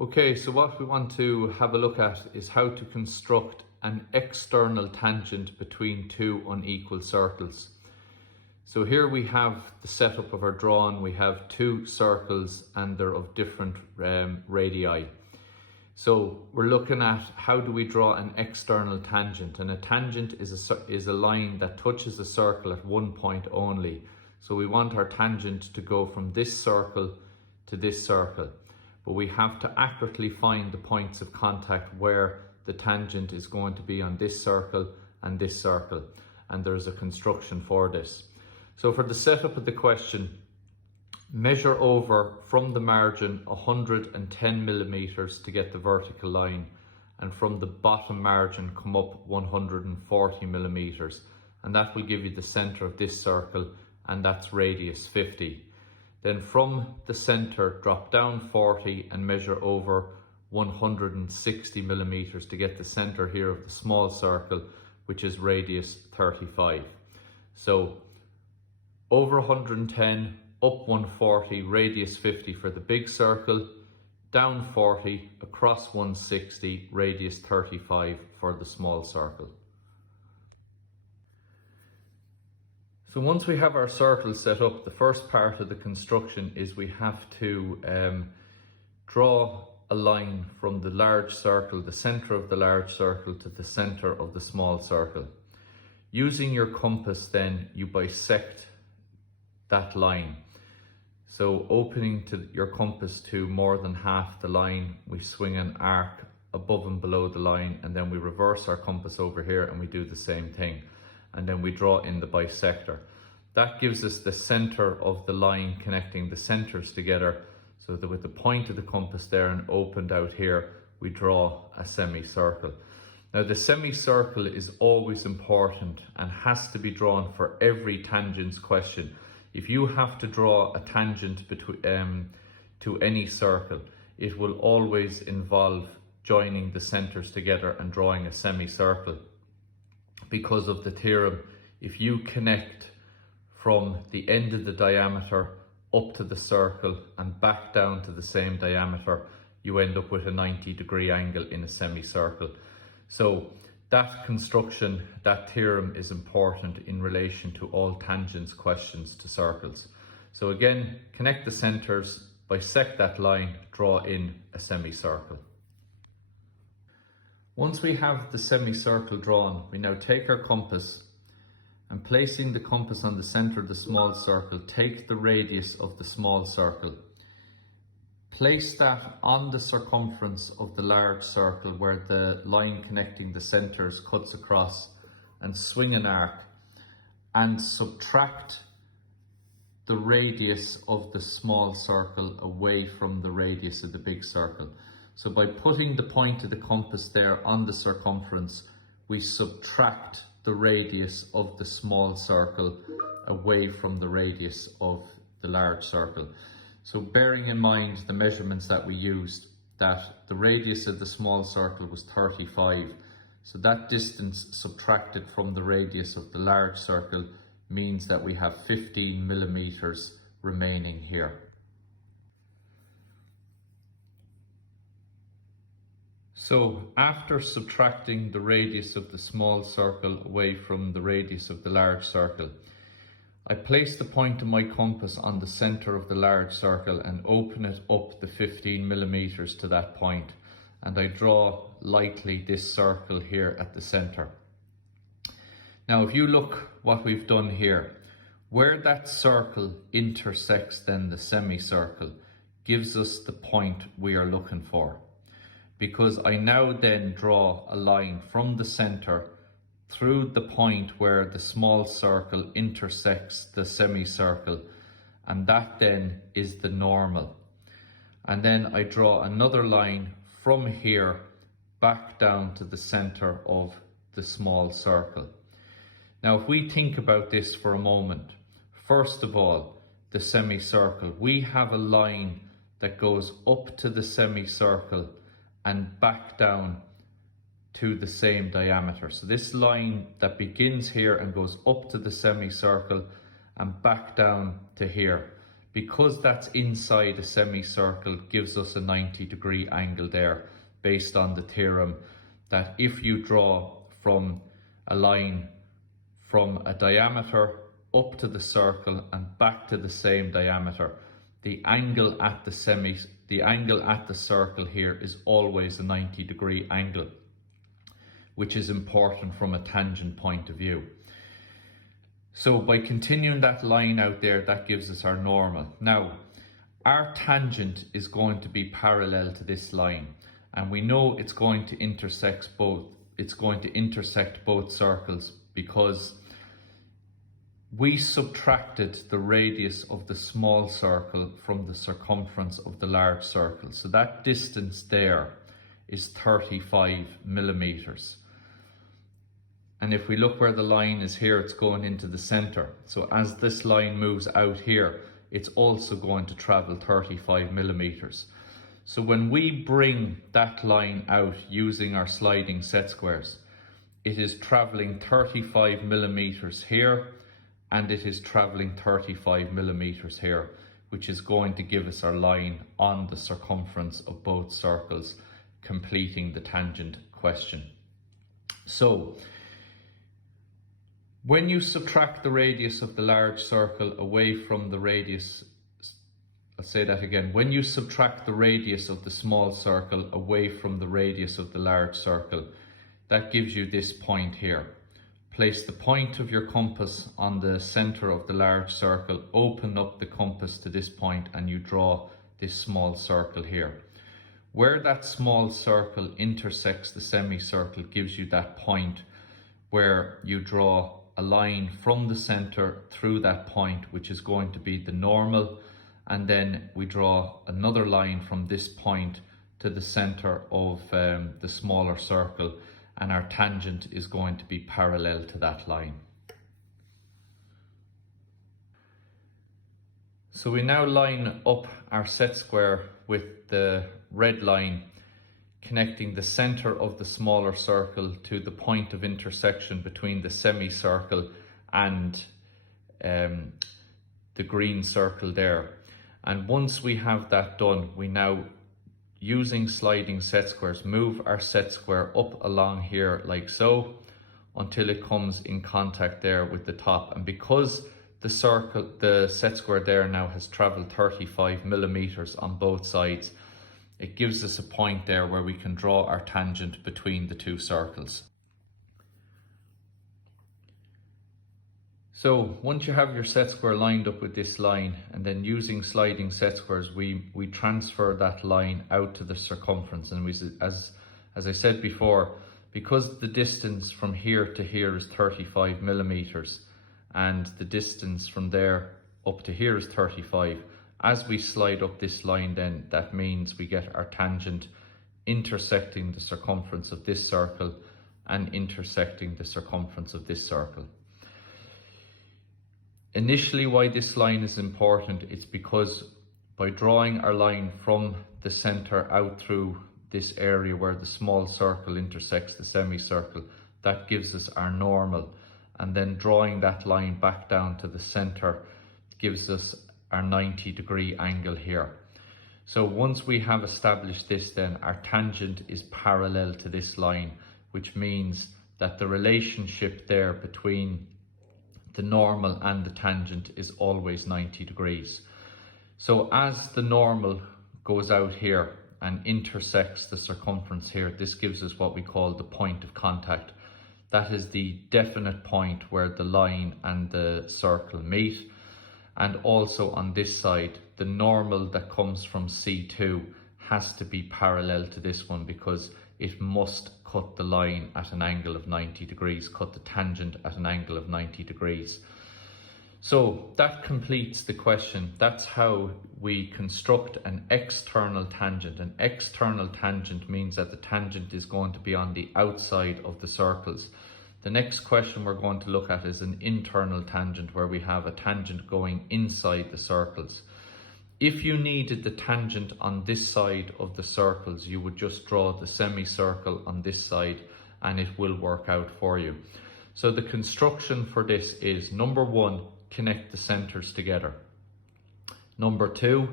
Okay, so what we want to have a look at is how to construct an external tangent between two unequal circles. So here we have the setup of our drawing. We have two circles and they're of different radii. So we're looking at how do we draw an external tangent, and a tangent is a line that touches a circle at one point only. So we want our tangent to go from this circle to this circle, but we have to accurately find the points of contact where the tangent is going to be on this circle and this circle, and there's a construction for this. So for the setup of the question, measure over from the margin 110 millimeters to get the vertical line, and from the bottom margin come up 140 millimeters, and that will give you the center of this circle, and that's radius 50. Then from the center drop down 40 and measure over 160 millimeters to get the center here of the small circle, which is radius 35. So over 110, up 140, radius 50 for the big circle, down 40, across 160, radius 35 for the small circle. So once we have our circle set up, the first part of the construction is we have to draw a line from the large circle, the center of the large circle, to the center of the small circle. Using your compass, then you bisect that line. So opening to your compass to more than half the line, we swing an arc above and below the line, and then we reverse our compass over here and we do the same thing. And then we draw in the bisector. That gives us the center of the line connecting the centers together, so that with the point of the compass there and opened out here, we draw a semicircle. Now the semicircle is always important and has to be drawn for every tangents question. If you have to draw a tangent between to any circle, it will always involve joining the centers together and drawing a semicircle. Because of the theorem, if you connect from the end of the diameter up to the circle and back down to the same diameter, you end up with a 90-degree angle in a semicircle. So that construction, that theorem is important in relation to all tangents questions to circles. So again, connect the centers, bisect that line, draw in a semicircle. Once we have the semicircle drawn, we now take our compass and, placing the compass on the center of the small circle, take the radius of the small circle. Place that on the circumference of the large circle where the line connecting the centers cuts across, and swing an arc and subtract the radius of the small circle away from the radius of the big circle. So by putting the point of the compass there on the circumference, we subtract the radius of the small circle away from the radius of the large circle. So bearing in mind the measurements that we used, that the radius of the small circle was 35. So that distance subtracted from the radius of the large circle means that we have 15 millimeters remaining here. So after subtracting the radius of the small circle away from the radius of the large circle, I place the point of my compass on the center of the large circle and open it up the 15 millimeters to that point, and I draw lightly this circle here at the center. Now if you look what we've done here, where that circle intersects then the semicircle gives us the point we are looking for. Because I now then draw a line from the center through the point where the small circle intersects the semicircle, and that then is the normal. And then I draw another line from here back down to the center of the small circle. Now if we think about this for a moment, first of all, the semicircle, we have a line that goes up to the semicircle and back down to the same diameter. So this line that begins here and goes up to the semicircle and back down to here. because that's inside a semicircle, gives us a 90-degree angle there, based on the theorem that if you draw from a line from a diameter up to the circle and back to the same diameter, the angle at the circle here is always a 90-degree angle, which is important from a tangent point of view. So by continuing that line out there, that gives us our normal. Now, our tangent is going to be parallel to this line, and we know it's going to intersect both. It's going to intersect both circles because we subtracted the radius of the small circle from the circumference of the large circle. So that distance there is 35 millimeters. And if we look where the line is here, it's going into the center. So as this line moves out here, it's also going to travel 35 millimeters. So when we bring that line out using our sliding set squares, it is traveling 35 millimeters here, and it is traveling 35 millimeters here, which is going to give us our line on the circumference of both circles, completing the tangent question. So when you subtract the radius of the large circle away from the radius, I'll say that again, when you subtract the radius of the small circle away from the radius of the large circle, that gives you this point here. Place the point of your compass on the center of the large circle, open up the compass to this point, and you draw this small circle here. Where that small circle intersects the semicircle gives you that point where you draw a line from the center through that point, which is going to be the normal, and then we draw another line from this point to the center of the smaller circle, and our tangent is going to be parallel to that line. So we now line up our set square with the red line connecting the center of the smaller circle to the point of intersection between the semicircle and the green circle there. And once we have that done, we now, using sliding set squares, move our set square up along here like so until it comes in contact there with the top. And because the set square there now has traveled 35 millimeters on both sides, it gives us a point there where we can draw our tangent between the two circles. So once you have your set square lined up with this line, and then using sliding set squares, we transfer that line out to the circumference. And as I said before, because the distance from here to here is 35 millimeters, and the distance from there up to here is 35, as we slide up this line, then that means we get our tangent intersecting the circumference of this circle and intersecting the circumference of this circle. Initially, why this line is important, it's because by drawing our line from the center out through this area where the small circle intersects the semicircle, that gives us our normal. And then drawing that line back down to the center gives us our 90-degree angle here. So once we have established this, then our tangent is parallel to this line, which means that the relationship there between the normal and the tangent is always 90 degrees. So as the normal goes out here and intersects the circumference here, this gives us what we call the point of contact. That is the definite point where the line and the circle meet. And also on this side, the normal that comes from C2 has to be parallel to this one, because it must cut the line at an angle of 90 degrees, cut the tangent at an angle of 90 degrees. So that completes the question. That's how we construct an external tangent. An external tangent means that the tangent is going to be on the outside of the circles. The next question we're going to look at is an internal tangent, where we have a tangent going inside the circles. If you needed the tangent on this side of the circles, you would just draw the semicircle on this side and it will work out for you. So the construction for this is, number one, connect the centers together. Number 2,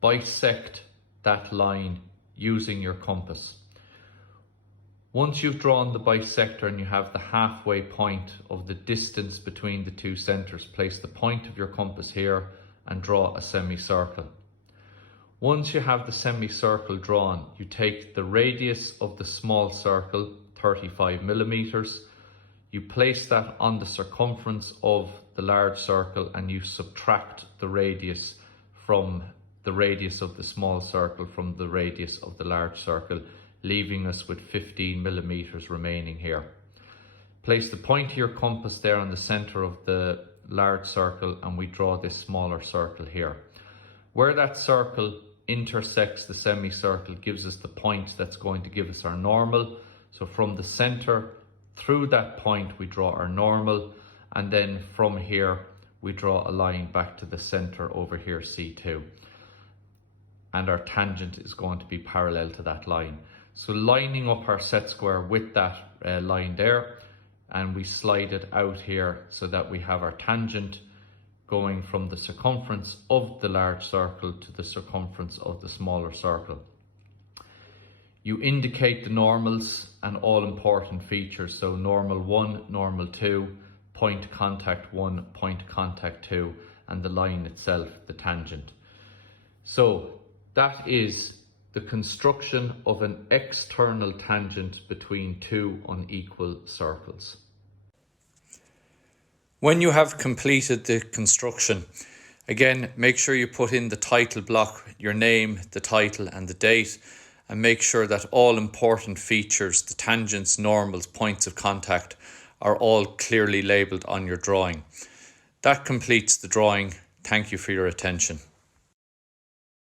bisect that line using your compass. Once you've drawn the bisector and you have the halfway point of the distance between the two centres, place the point of your compass here and draw a semicircle. Once you have the semicircle drawn, you take the radius of the small circle, 35 millimeters, you place that on the circumference of the large circle and you subtract the radius from the radius of the small circle from the radius of the large circle, leaving us with 15 millimeters remaining here. Place the point of your compass there on the center of the large circle and we draw this smaller circle here. Where that circle intersects the semicircle gives us the point that's going to give us our normal. So from the center through that point we draw our normal, and then from here we draw a line back to the center over here, C2. And our tangent is going to be parallel to that line. So lining up our set square with that line there, and we slide it out here so that we have our tangent going from the circumference of the large circle to the circumference of the smaller circle. You indicate the normals and all important features. So normal 1, normal 2, point contact 1, point contact 2, and the line itself, the tangent. So that is the construction of an external tangent between two unequal circles. When you have completed the construction, again, make sure you put in the title block, your name, the title and the date, and make sure that all important features, the tangents, normals, points of contact, are all clearly labelled on your drawing. That completes the drawing. Thank you for your attention.